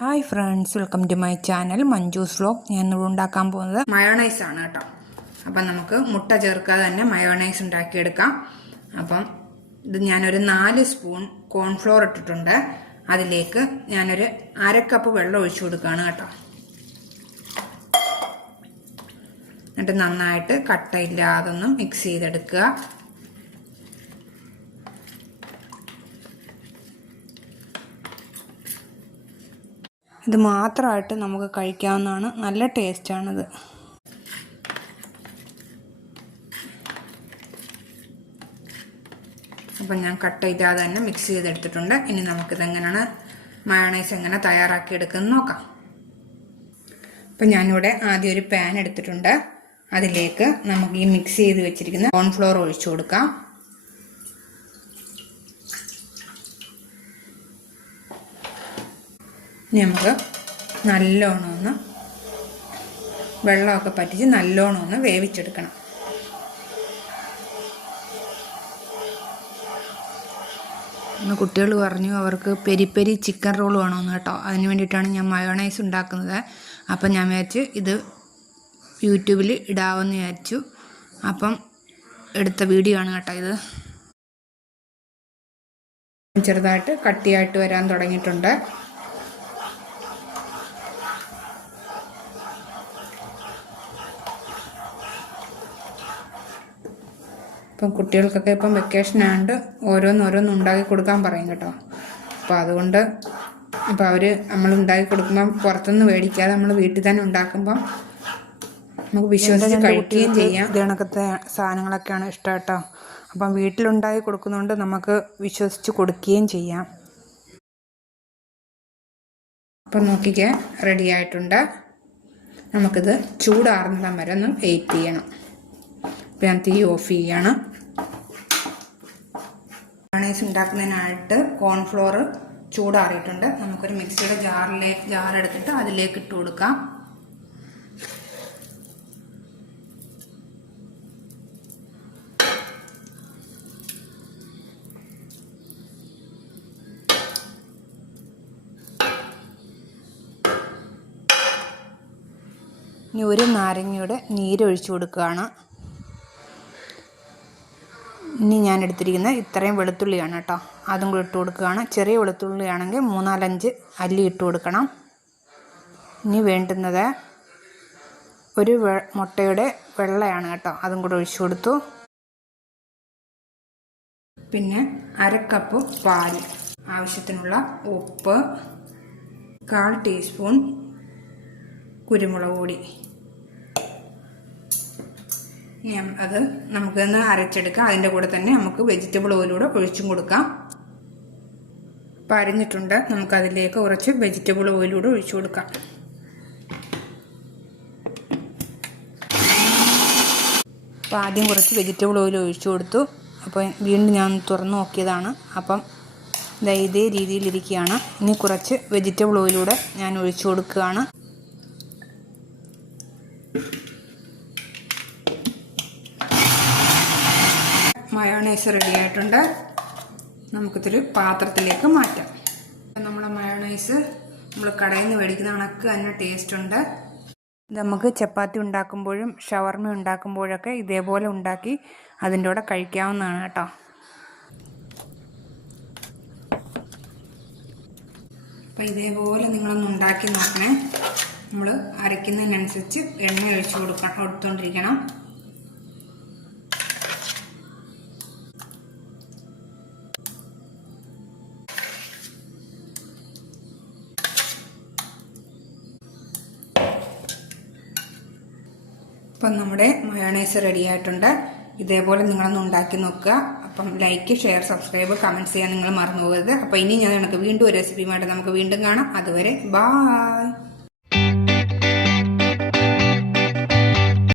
Hi friends, welcome to my channel Manju's vlog. ഞാൻ ഇവിടെ ഉണ്ടാക്കാൻ പോകുന്നത് മയോണൈസ് ആണ് കേട്ടോ. അപ്പം നമുക്ക് മുട്ട ചേർക്കാതെ തന്നെ മയോണൈസ് ഉണ്ടാക്കിയെടുക്കാം. അപ്പം ഇത് ഞാനൊരു 4 സ്പൂൺ കോൺഫ്ലോർ ഇട്ടിട്ടുണ്ട്. അതിലേക്ക് ഞാനൊരു 1/2 കപ്പ് വെള്ളം ഒഴിച്ചു കൊടുക്കുകയാണ് കേട്ടോ. എന്നിട്ട് നന്നായിട്ട് കട്ടയില്ലാതൊന്ന് മിക്സ് ചെയ്തെടുക്കുക. ഇത് മാത്രമായിട്ട് നമുക്ക് കഴിക്കാവുന്നതാണ്. നല്ല ടേസ്റ്റാണിത്. അപ്പം ഞാൻ കട്ടയില്ലാതെ തന്നെ മിക്സ് ചെയ്തെടുത്തിട്ടുണ്ട്. ഇനി നമുക്കിതെങ്ങനെയാണ് മയോണൈസ് എങ്ങനെ തയ്യാറാക്കി എടുക്കുന്നത് നോക്കാം. അപ്പം ഞാനിവിടെ ആദ്യം ഒരു പാൻ എടുത്തിട്ടുണ്ട്. അതിലേക്ക് നമുക്ക് ഈ മിക്സ് ചെയ്ത് വെച്ചിരിക്കുന്ന കോൺഫ്ലോർ ഒഴിച്ചു കൊടുക്കാം. ഇനി നമുക്ക് നല്ലോണം ഒന്ന് വെള്ളമൊക്കെ പറ്റിച്ച് നല്ലോണം ഒന്ന് വേവിച്ചെടുക്കണം. കുട്ടികൾ പറഞ്ഞു അവർക്ക് പെരി പെരി ചിക്കൻ റോൾ വേണമെന്ന് കേട്ടോ. അതിന് വേണ്ടിയിട്ടാണ് ഞാൻ മയോണൈസ് ഉണ്ടാക്കുന്നത്. അപ്പം ഞാൻ വിചാരിച്ചു ഇത് യൂട്യൂബിൽ ഇടാമെന്ന് വിചാരിച്ചു. അപ്പം എടുത്ത വീഡിയോ ആണ് കേട്ടോ ഇത്. ചെറുതായിട്ട് കട്ടിയായിട്ട് വരാൻ തുടങ്ങിയിട്ടുണ്ട്. ഇപ്പം കുട്ടികൾക്കൊക്കെ ഇപ്പം വെക്കേഷൻ ആയതുകൊണ്ട് ഓരോന്നോരോന്ന് ഉണ്ടാക്കി കൊടുക്കാൻ പറയും കേട്ടോ. അപ്പോൾ അതുകൊണ്ട് ഇപ്പോൾ നമ്മൾ ഉണ്ടാക്കി കൊടുക്കുമ്പം പുറത്തുനിന്ന് മേടിക്കാതെ നമ്മൾ വീട്ടിൽ തന്നെ ഉണ്ടാക്കുമ്പം നമുക്ക് വിശ്വസിച്ച് കഴിക്കുകയും ചെയ്യാം. ഇതേണക്കത്തെ സാധനങ്ങളൊക്കെയാണ് ഇഷ്ടം കേട്ടോ. അപ്പം വീട്ടിലുണ്ടാക്കി കൊടുക്കുന്നതുകൊണ്ട് നമുക്ക് വിശ്വസിച്ച് കൊടുക്കുകയും ചെയ്യാം. അപ്പം നോക്കിക്കേ, റെഡി ആയിട്ടുണ്ട്. നമുക്കിത് ചൂടാറുന്ന വരെ ഒന്ന് വെയിറ്റ് ചെയ്യണം. അപ്പം ഞാൻ തീ ഓഫ് ചെയ്യാണ്. മയോണൈസ് ഉണ്ടാക്കുന്നതിനായിട്ട് കോൺഫ്ലോർ ചൂടാറിയിട്ടുണ്ട്. നമുക്കൊരു മിക്സിയുടെ ജാറെടുത്തിട്ട് അതിലേക്ക് ഇട്ട് കൊടുക്കാം. ഇനി ഒരു നാരങ്ങയുടെ നീരൊഴിച്ചു കൊടുക്കുകയാണ്. ഇനി ഞാൻ എടുത്തിരിക്കുന്നത് ഇത്രയും വെളുത്തുള്ളിയാണ് കേട്ടോ. അതും കൂടി ഇട്ട് കൊടുക്കുകയാണ്. ചെറിയ വെളുത്തുള്ളിയാണെങ്കിൽ 3-4 അല്ലി ഇട്ട് കൊടുക്കണം. ഇനി വേണ്ടുന്നത് ഒരു മുട്ടയുടെ വെള്ളയാണ് കേട്ടോ. അതും കൂടി ഒഴിച്ചു കൊടുത്തു. പിന്നെ 1/2 കപ്പ് പാല്, ആവശ്യത്തിനുള്ള ഉപ്പ്, 1/4 ടീസ്പൂൺ കുരുമുളക് പൊടി. അത് നമുക്കൊന്ന് അരച്ചെടുക്കാം. അതിൻ്റെ കൂടെ തന്നെ നമുക്ക് വെജിറ്റബിൾ ഓയിലൂടെ ഒഴിച്ചും കൊടുക്കാം. അപ്പം അരിഞ്ഞിട്ടുണ്ട്. നമുക്കതിലേക്ക് കുറച്ച് വെജിറ്റബിൾ ഓയിലൂടെ ഒഴിച്ചു കൊടുക്കാം. അപ്പോൾ ആദ്യം കുറച്ച് വെജിറ്റബിൾ ഓയിൽ ഒഴിച്ചു കൊടുത്തു. അപ്പോൾ വീണ്ടും ഞാൻ തുറന്നു നോക്കിയതാണ്. അപ്പം ഇതേ രീതിയിലിരിക്കുകയാണ്. ഇനി കുറച്ച് വെജിറ്റബിൾ ഓയിലൂടെ ഞാൻ ഒഴിച്ചു കൊടുക്കുകയാണ്. മയോണൈസ് റെഡി ആയിട്ടുണ്ട്. നമുക്കിതൊരു പാത്രത്തിലേക്ക് മാറ്റാം. നമ്മുടെ മയോണൈസ് നമ്മൾ കടയിൽ നിന്ന് മേടിക്കുന്ന കണക്ക് തന്നെ ടേസ്റ്റ് ഉണ്ട്. ഇത് നമുക്ക് ചപ്പാത്തി ഉണ്ടാക്കുമ്പോഴും ഷവർമ ഉണ്ടാക്കുമ്പോഴൊക്കെ ഇതേപോലെ ഉണ്ടാക്കി അതിൻ്റെ കൂടെ കഴിക്കാവുന്നതാണ് കേട്ടോ. അപ്പോൾ ഇതേപോലെ നിങ്ങളൊന്ന് ഉണ്ടാക്കി നോക്കണേ. നമ്മൾ അരയ്ക്കുന്നതിനനുസരിച്ച് എണ്ണ ഒഴിച്ച് കൊടുത്തോണ്ടിരിക്കണം. അപ്പം നമ്മുടെ മയോണൈസ് റെഡി ആയിട്ടുണ്ട്. ഇതേപോലെ നിങ്ങളൊന്ന് ഉണ്ടാക്കി നോക്കുക. അപ്പം ലൈക്ക്, ഷെയർ, സബ്സ്ക്രൈബ്, കമൻറ്റ്സ് ചെയ്യാൻ നിങ്ങൾ മറന്നു പോകരുത്. അപ്പോൾ ഇനി ഞാൻ വീണ്ടും ഒരു റെസിപ്പിയുമായിട്ട് നമുക്ക് വീണ്ടും കാണാം. അതുവരെ ബായ്.